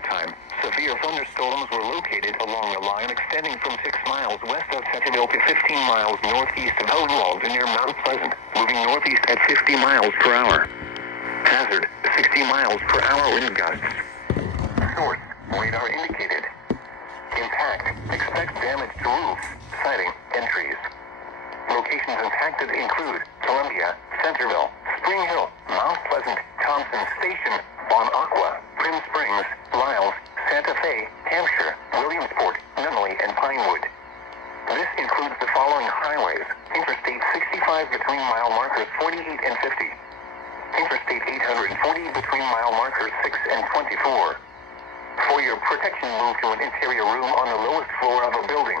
nighttime, severe thunderstorms were located along a line extending from 6 miles west of Centerville to 15 miles northeast of Elwald near Mount Pleasant, moving northeast at 50 miles per hour. Hazard, 60 miles per hour wind gusts. Source, radar indicated. Impact, expect damage to roofs, siding, and trees. Locations impacted include Columbia, Centerville, Spring Hill, Mount Pleasant, Thompson Station, Bon Aqua, Prim Springs, Lyles, Santa Fe, Hampshire, Williamsport, Nunnally, and Pinewood. This includes the following highways: Interstate 65 between mile markers 48 and 50. Interstate 840 between mile markers 6 and 24. For your protection, move to an interior room on the lowest floor of a building.